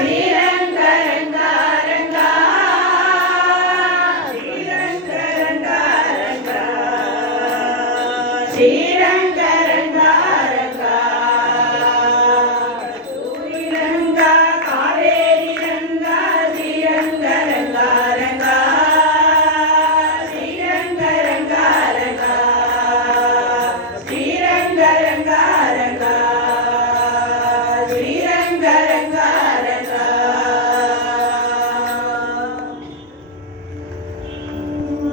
Sriranga.